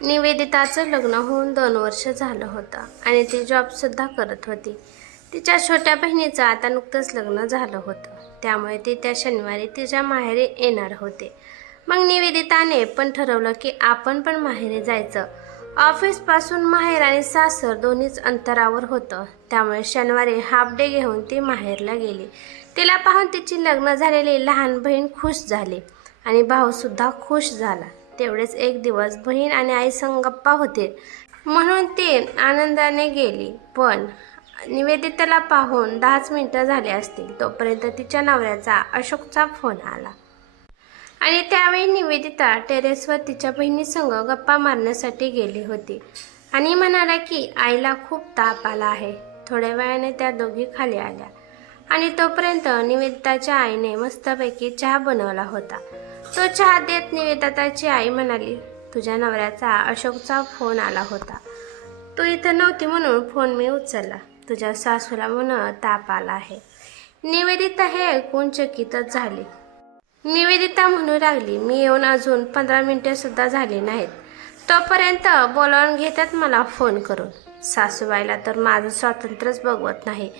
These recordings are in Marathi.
निवेदिताचं लग्न होऊन दोन वर्ष झालं होतं आणि ती जॉबसुद्धा करत होती. तिच्या छोट्या बहिणीचं आता नुकतंच लग्न झालं होतं. त्यामुळे ती त्या शनिवारी तिच्या माहेरी येणार होते. मग निवेदिताने पण ठरवलं की आपण पण माहेरी जायचं. ऑफिसपासून माहेर आणि सासर दोन्हीच अंतरावर होतं. त्यामुळे शनिवारी हाफ डे घेऊन ती माहेरला गेली. तिला पाहून तिची लग्न झालेली लहान बहीण खुश झाली आणि भाऊसुद्धा खुश झाला. तेवढेच एक दिवस बहीण आणि आई संग गप्पा होते. म्हणून ती आनंदाने गेली. पण निवेदिताला पाहून दहाच मिनिटं झाले असतील तोपर्यंत तिच्या नवऱ्याचा अशोकचा फोन आला. आणि त्यावेळी निवेदिता टेरेसवर तिच्या बहिणीसंग गप्पा मारण्यासाठी गेली होती. आणि म्हणाला की आईला खूप ताप आला आहे. थोड्या वेळाने त्या दोघी खाली आल्या. आणि तोपर्यंत निवेदिताच्या आईने मस्तपैकी चहा बनवला होता. तो चहा देत निवेदिताची आई म्हणाली तुझ्या नवऱ्याचा अशोकचा फोन आला होता. तू इथं नव्हती म्हणून फोन मी उचलला. तुझ्या सासूला म्हणून ताप आला आहे. निवेदिता हे ऐकून चकितच झाली. निवेदिता म्हणू लागली मी येऊन अजून पंधरा मिनिटे सुद्धा झाली नाहीत. तोपर्यंत बोलावून घेतात मला फोन करून. सासूबाईला तर माझं स्वातंत्र्यच बघवत नाही.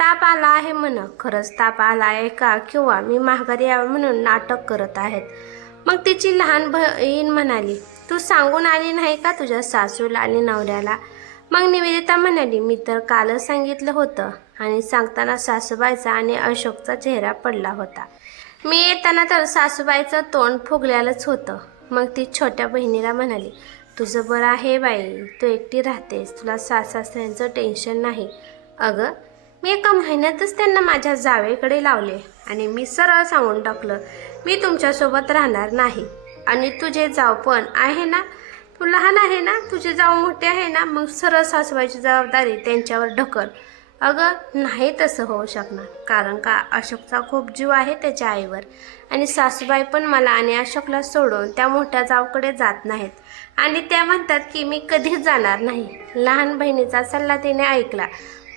ताप आला आहे म्हण. खरंच ताप आला आहे का? किंवा मी माघारी यावं म्हणून नाटक करत आहेत. मग तिची लहान बहीण म्हणाली तू सांगून आली नाही का तुझ्या सासूला आणि नवऱ्याला? मग निवेदिता म्हणाली मी तर कालच सांगितलं होतं. आणि सांगताना सासूबाईचा आणि अशोकचा चेहरा पडला होता. मी येताना तर सासूबाईचं तोंड फुगल्यालंच होतं. मग ती छोट्या बहिणीला म्हणाली तुझं बरं आहे बाई तू एकटी राहतेस. तुला सासऱ्यांचं टेन्शन नाही. अगं मी एका महिन्यातच त्यांना माझ्या जावेकडे लावले आणि मी सरळ सांगून टाकलं मी तुमच्यासोबत राहणार नाही. आणि तुझे जाव पण आहे ना? तू लहान आहे ना? तुझे जाव मोठे आहे ना? मग सरळ सासवायची जबाबदारी त्यांच्यावर ढकल. अगं नाही तसं होऊ शकणार कारण का? अशोकचा खूप जीव आहे त्याच्या आईवर. आणि सासूबाई पण मला आणि अशोकला सोडून त्या मोठ्या जावकडे जात नाहीत. आणि त्या म्हणतात की मी कधीच जाणार नाही. लहान बहिणीचा सल्ला तिने ऐकला.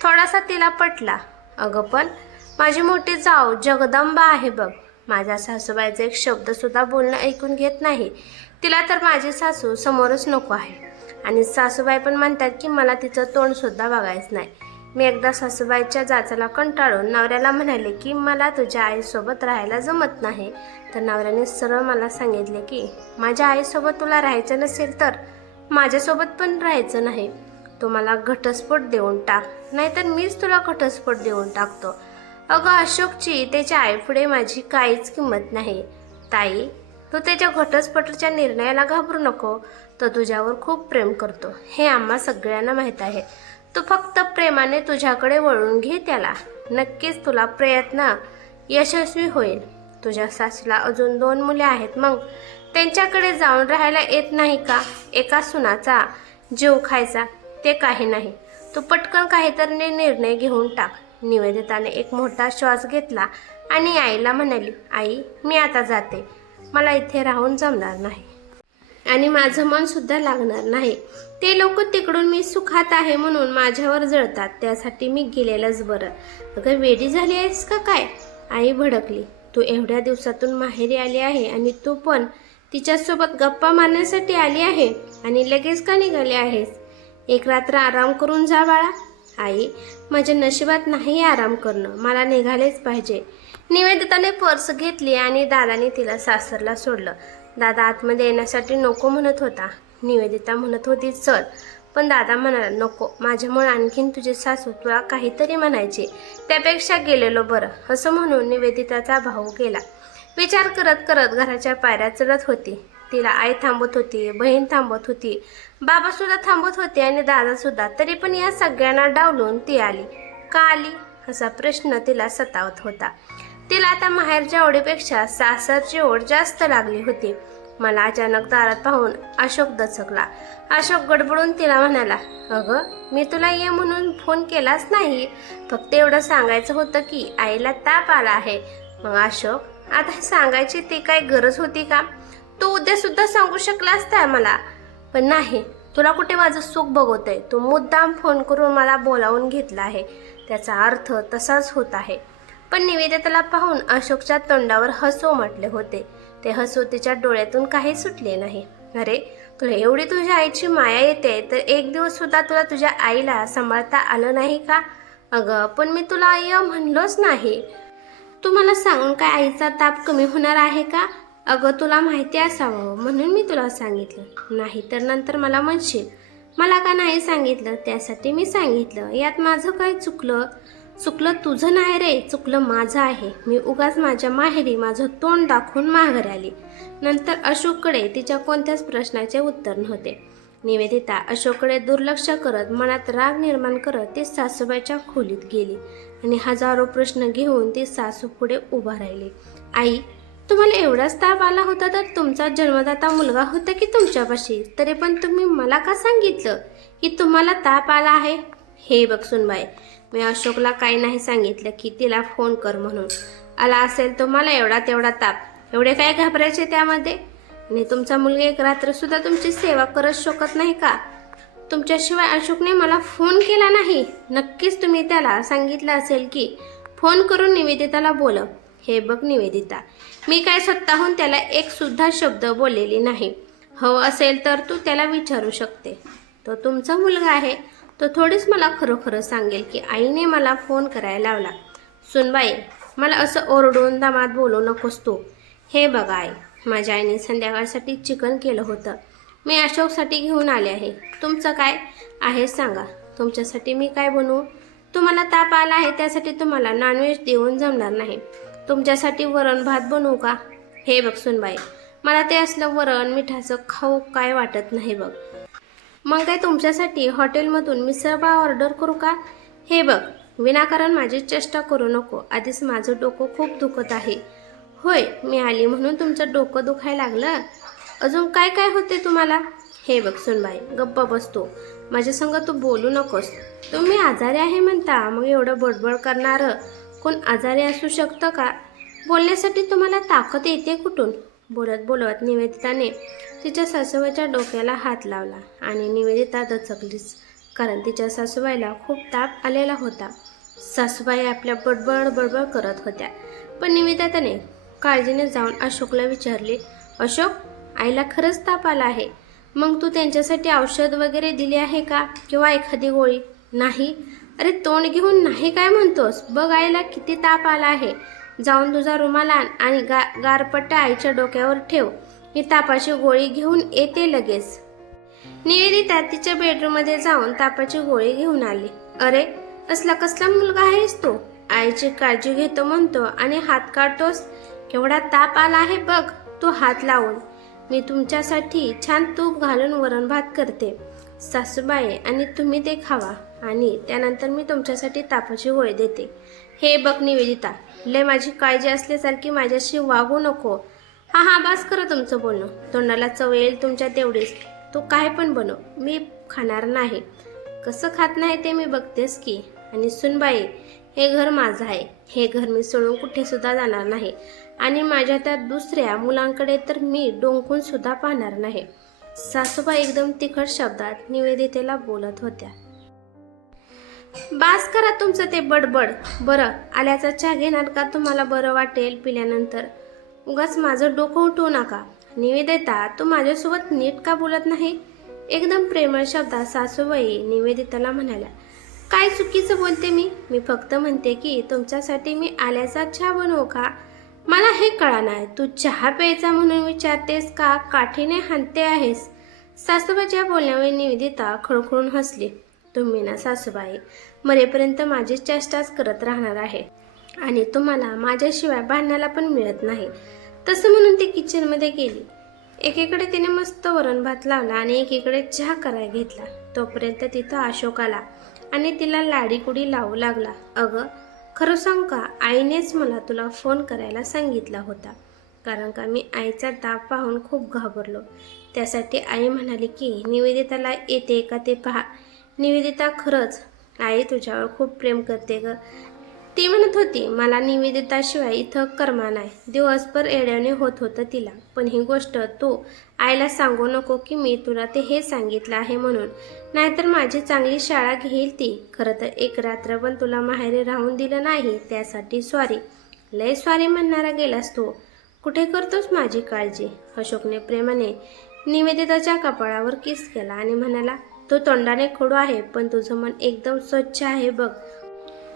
थोडासा तिला पटला. अगं पण माझी मोठी जाव जगदंबा आहे बघ. माझ्या सासूबाईचा एक शब्दसुद्धा बोलणं ऐकून घेत नाही. तिला तर माझी सासू समोरच नको आहे. आणि सासूबाई पण म्हणतात की मला तिचं तोंडसुद्धा बघायचं नाही. मी एकदा सासूबाईच्या जाचाला कंटाळून नवऱ्याला म्हणाले की मला तुझ्या आईसोबत राहायला जमत नाही. तर नवऱ्याने सरळ मला सांगितले की माझ्या आईसोबत तुला राहायचं नसेल तर माझ्यासोबत पण राहायचं नाही. तू मला घटस्फोट देऊन टाक. नाहीतर मीच तुला घटस्फोट देऊन टाकतो. अगं अशोकची त्याच्या आईपुढे माझी काहीच किंमत नाही. ताई तू त्याच्या घटस्फोटाच्या निर्णयाला घाबरू नको. तो तुझ्यावर खूप प्रेम करतो. हे आम्हा सगळ्यांना माहीत आहे. तू फक्त प्रेमाने तुझ्याकडे वळून घे त्याला. नक्कीच तुला प्रयत्न यशस्वी होईल. तुझ्या सासूला अजून दोन मुले आहेत मग. त्यांच्याकडे जाऊन राहायला येत नाही का? एका सुनाचा जीव खायचा. ते काही नाही. तू पटकन काहीतरी निर्णय घेऊन टाक. निवेदिताने एक मोठा श्वास घेतला आणि आईला म्हणाली आई मी आता जाते. मला इथे राहून जमणार नाही. आणि माझं मन सुद्धा लागणार नाही. ते लोक तिकडून मी सुखात आहे म्हणून माझ्यावर जळतात. त्यासाठी मी गेलेलंच बरं. अगं वेडी झाली आहेस का काय? आई भडकली. तू एवढ्या दिवसातून माहेरी आली आहे आणि तू पण तिच्यासोबत गप्पा मारण्यासाठी आली आहे आणि लगेच का निघाली आहेस? एक रात्र आराम करून जा बाळा. आई माझ्या नशिबात नाही आराम करणं. मला निघालेच पाहिजे. निवेदिताने पर्स घेतली आणि दादाने तिला सासरला सोडलं. दादा आतमध्ये येण्यासाठी नको म्हणत होता. निवेदिता म्हणत होती चल. पण दादा म्हणाला नको. माझ्यामुळे आणखीन तुझी सासू तुला काहीतरी म्हणायचे. त्यापेक्षा गेलेलो बरं. असं म्हणून निवेदिताचा भाऊ गेला. विचार करत करत घराच्या पायऱ्या चढत होती. तिला आई थांबत होती बहीण थांबत होती. बाबा सुद्धा थांबत होते आणि दादा सुद्धा. तरी पण या सगळ्यांना डावलून ती आली. का आली? असा प्रश्न तिला सतावत होता. तिला आता माहेरच्या ओढीपेक्षा सासरची ओढ जास्त लागली होती. मला अचानक दारात पाहून अशोक दचकला. अशोक गडबडून तिला म्हणाला अगं मी तुला ये म्हणून फोन केलाच नाही. फक्त एवढं सांगायचं होतं की आईला ताप आला आहे. मग अशोक आता सांगायची ती काय गरज होती का? तू उद्या सुद्धा सांगू शकला असता मला पण नाही तुला कुठे माझं सुख बघवतंय? तू मुद्दाम फोन करून मला बोलावून घेतला आहे. त्याचा अर्थ तसाच होत आहे. पण निवेदिताला पाहून अशोकच्या तोंडावर हसू म्हटले होते. ते हसू तिच्या डोळ्यातून काही सुटले नाही. अरे तुला एवढी तुझ्या आईची माया येते तर एक दिवस सुद्धा तुला तुझ्या आईला सांभाळता आलं नाही का? अगं पण मी तुला आई म्हणलोच नाही. तू मला सांगून काय आईचा ताप कमी होणार आहे का? अगं तुला माहिती असावं म्हणून मी तुला सांगितलं. नाही तर नंतर मला म्हणशील मला का नाही सांगितलं? त्यासाठी मी सांगितलं. यात माझं काय चुकलं? चुकलं तुझं नाही रे चुकलं माझं आहे. मी उगाच माझ्या माहेरी माझं तोंड दाखवून माघारी आली. नंतर अशोककडे तिच्या कोणत्याच प्रश्नाचे उत्तर नव्हते. निवेदिता अशोककडे दुर्लक्ष करत मनात राग निर्माण करत ती सासूबाईच्या खोलीत गेली आणि हजारो प्रश्न घेऊन ती सासू पुढे उभा राहिली. आई तुम्हाला एवढाच ताप आला होता तर तुमचा जन्मदाता मुलगा होता की तुमच्यापाशी? तरी पण तुम्ही मला का सांगितलं की तुम्हाला ताप आला आहे? हे बघ सुनबाई मी अशोकला काही नाही सांगितलं की तिला फोन कर म्हणून. आला असेल तुम्हाला एवढा तेवढा ताप. एवढे काय घाबरायचे त्यामध्ये? आणि तुमचा मुलगा एक रात्र सुद्धा तुमची सेवा करत शकत नाही का? तुमच्याशिवाय अशोकने मला फोन केला नाही. नक्कीच तुम्ही त्याला सांगितलं असेल की फोन करून निवेदिताला बोलव. हे बघ निवेदिता. मी काय स्वतःहून त्याला एक सुद्धा शब्द बोललेली नाही. हवं असेल तर तू त्याला विचारू शकते. तो तुमचा मुलगा आहे. तो थोडीच मला खरोखर सांगेल की आईने मला फोन करायला लावला. सुनबाई मला असं ओरडून दामात बोलू नकोस तू. हे बघा आई माझ्या आईने संध्याकाळसाठी चिकन केलं होतं. मी अशोकसाठी घेऊन आले आहे. तुमचं काय आहे सांगा. तुमच्यासाठी मी काय बनवू? तुम्हाला ताप आला आहे त्यासाठी तुम्हाला नॉनव्हेज देऊन जमणार नाही. तुमच्यासाठी वरण भात बनवू का? हे बघ सुनबाई मला ते असलं वरण मिठाचं खाऊ काय वाटत नाही बघ. मग काय तुमच्यासाठी हॉटेलमधून मिसळपाव ऑर्डर करू का? हे बघ विनाकारण माझी चेष्टा करू नको. आधीच माझं डोकं खूप दुखत आहे. होय मी आली म्हणून तुमचं डोकं दुखायला लागलं? अजून काय काय होते तुम्हाला? हे बघ सुनबाई गप्प बसतो. माझ्या संग तू बोलू नकोस. तुम्ही आजारी आहे म्हणता मग एवढं बडबड करणारं? कोण आजारी असू शकतं का? बोलण्यासाठी तुम्हाला ताकद येते कुठून? बोलत बोलत निवेदिताने तिच्या सासूबाईच्या डोक्याला हात लावला आणि निवेदिता दचकलीच कारण तिच्या सासूबाईला खूप ताप आलेला होता. सासूबाई आपल्या बडबड बडबड करत होत्या पण निवेदिताने काळजीने जाऊन अशोकला विचारले अशोक आईला खरंच ताप आला आहे. मग तू त्यांच्यासाठी औषध वगैरे दिले आहे का? किंवा एखादी गोळी? नाही. अरे तोंड घेऊन नाही काय म्हणतोस? बघ आईला किती ताप आला आहे. जाऊन तुझा रुमाल आण आणि गा गारपट्टा आईच्या डोक्यावर ठेव. मी तापाची गोळी घेऊन येते लगेच. निवेदिता तिच्या बेडरूममध्ये जाऊन तापाची गोळी घेऊन आली. अरे असला कसला मुलगा आहेस तू? आईची काळजी घेतो म्हणतो आणि हात काढतोस. केवढा ताप आला आहे बघ तू हात लावून. मी तुमच्यासाठी छान तूप घालून वरण भात करते. सासूबाई आणि तुम्ही ते खावा. आणि त्यानंतर मी तुमच्यासाठी तापाची गोळी देते. हे बघ निवेदिता लय माझी काळजी असल्यासारखी माझ्याशी वागू नको. हा हा बास करा तुमचं बोलणं. तोंडाला चव येईल तुमच्या तेवढीच. तू काय पण बनव मी खाणार नाही. कसं खात नाही ते मी बघतेस की. आणि सुनबाई हे घर माझं आहे. हे घर मी सोडून कुठे सुद्धा जाणार नाही. आणि माझ्या त्या दुसऱ्या मुलांकडे तर मी डोंकून सुद्धा पाहणार नाही. सासूबाई एकदम तिखट शब्दात निवेदितेला बोलत होत्या. बास करा तुमचं ते बडबड. बरं आल्याचा चहा घेणार का तुम्हाला बरं वाटेल पिल्यानंतर? उगाच माझं डोकं उठवू नका. निवेदिता तू माझ्यासोबत नीट का बोलत नाही? एकदम प्रेमळ शब्दात सासूबाई निवेदिताला म्हणाल्या काय चुकीचं बोलते मी? मी फक्त म्हणते की तुमच्यासाठी मी आल्याचा चहा बनवू का? मला हे कळा नाही तू चहा प्यायचा म्हणून विचारतेस का? काठीने हानते आहेस. सासूबाईच्या बोलण्यावर निवेदिता खळखळून हसली. तुम्ही ना सासूबाई मरेपर्यंत माझी चेष्टाच करत राहणार आहे. आणि तुम्हाला माझ्याशिवाय भांडण्याला पण मिळत नाही. तसं म्हणून ती किचनमध्ये गेली. एकीकडे तिने मस्त वरण भात लावला आणि एकीकडे चहा करायला घेतला. तोपर्यंत तिथं अशोक आला आणि तिला लाडीकुडी लावू लागला. अगं खरं सांग का आईनेच मला तुला फोन करायला सांगितला होता. कारण का मी आईचा दाब पाहून खूप घाबरलो. त्यासाठी आई म्हणाली की निवेदिताला येते का ते पहा. निवेदिता खरंच आई तुझ्यावर खूप प्रेम करते ग. ती म्हणत होती मला निवेदिताशिवाय इथं कर्मा नाही. दिवसभर येड्याने होत होतं तिला. पण ही गोष्ट तू आईला सांगू नको की मी तुला ते हे सांगितलं आहे म्हणून. नाहीतर माझी चांगली शाळा घेईल ती. खरं तर एक रात्र पण तुला माहेरी राहून दिलं नाही त्यासाठी स्वारी लय स्वारी म्हणणारा गेलास तू. कुठे करतोस माझी काळजी? अशोकने प्रेमाने निवेदिताच्या कपाळावर किस केला आणि म्हणाला तो तोंडाने खडू आहे पण तुझं मन एकदम स्वच्छ आहे बघ.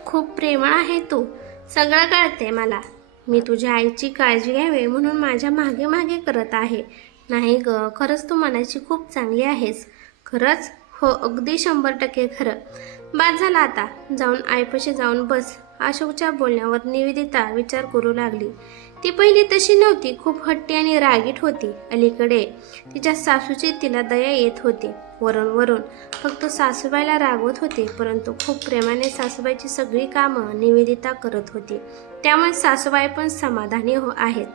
खूप प्रेमळ आहे तू. सगळं कळते मला. मी तुझ्या आईची काळजी घ्यावी म्हणून माझ्या मागे मागे करत आहे. नाही ग खरंच तू मनाची खूप चांगली आहेस. खरंच? हो अगदी शंभर टक्के खरं. बाद झाला आता. जाऊन आईपाशी जाऊन बस. अशोकच्या बोलण्यावर निवेदिता विचार करू लागली. ती पहिली तशी नव्हती खूप हट्टी आणि रागीट होती. अलीकडे तिच्या सासूची तिला दया येत होती. वरून वरून फक्त सासूबाईला रागवत होते परंतु खूप प्रेमाने सासूबाईची सगळी कामं निवेदिता करत होती. त्यामुळे सासूबाई पण समाधानी हो आहेत.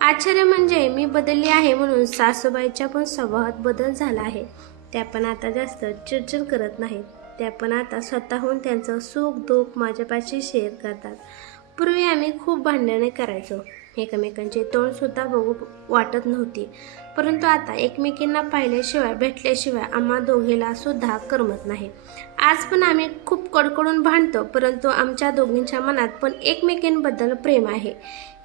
आश्चर्य म्हणजे मी बदलली आहे म्हणून सासूबाईच्या पण स्वभावात बदल झाला आहे. त्या पण आता जास्त चिडचिड करत नाहीत. त्या पण आता स्वतःहून त्यांचं सुख दुःख माझ्यापाशी शेअर करतात. पूर्वी आम्ही खूप भांडणे करायचो. एकमेकांचे तोंडसुद्धा बघू वाटत नव्हती. परंतु आता एकमेकींना पाहिल्याशिवाय भेटल्याशिवाय आम्हा दोघीला सुद्धा करमत नाही. आज पण आम्ही खूप कडकडून भांडतो परंतु आमच्या दोघींच्या मनात पण एकमेकींबद्दल प्रेम आहे.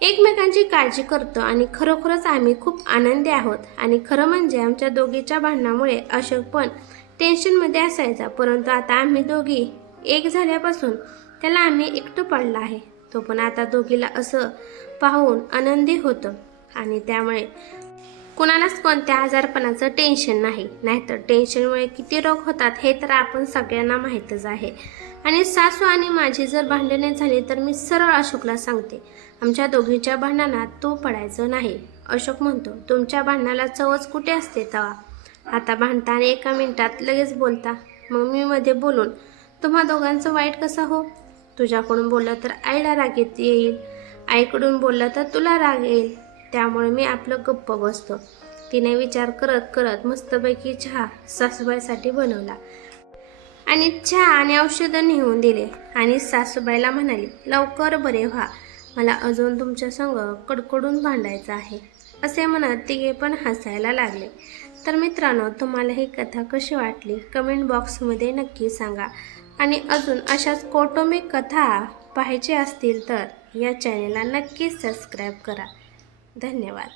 एकमेकांची काळजी करतो आणि खरोखरच आम्ही खूप आनंदी आहोत. आणि खरं म्हणजे आमच्या दोघीच्या भांडणामुळे अशोक पण टेन्शनमध्ये असायचा. परंतु आता आम्ही दोघी एक झाल्यापासून त्याला आम्ही एकटं पाडलं आहे. तो पण आता दोघीला असं पाहून आनंदी होतं. आणि त्यामुळे कुणालाच कोणत्या आजारपणाचं टेन्शन नाही. नाहीतर टेन्शनमुळे किती रोग होतात हे तर आपण सगळ्यांना माहीतच आहे. आणि सासू आणि माझी जर भांडणे झाली तर मी सरळ अशोकला सांगते आमच्या दोघींच्या भांडणात तू पडायचं नाही. अशोक म्हणतो तुमच्या भांडणाला चवच कुठे असते तवा? आता भांडता आणि एका मिनिटात लगेच बोलता. मग मी मध्ये बोलून तुम्हा दोघांचं वाईट कसं हो? तुझ्याकडून बोललं तर आईला राग येत येईल. आईकडून बोललं तर तुला राग येईल. त्यामुळे मी आपलं गप्प बसतो. तिने विचार करत करत मस्तपैकी चहा सासूबाईसाठी बनवला. आणि चहा आणि औषधं नेऊन दिले. आणि सासूबाईला म्हणाली लवकर बरे व्हा. मला अजून तुमच्या संग कडकडून भांडायचं आहे. असे म्हणत तिघे पण हसायला लागले. तर मित्रांनो तुम्हाला ही कथा कशी वाटली? कमेंट बॉक्समध्ये नक्की सांगा. आणि अजून अशाच कौटुंबिक कथा पाहिजे असतील तर या चॅनेलला नक्कीच सबस्क्राईब करा. धन्यवाद.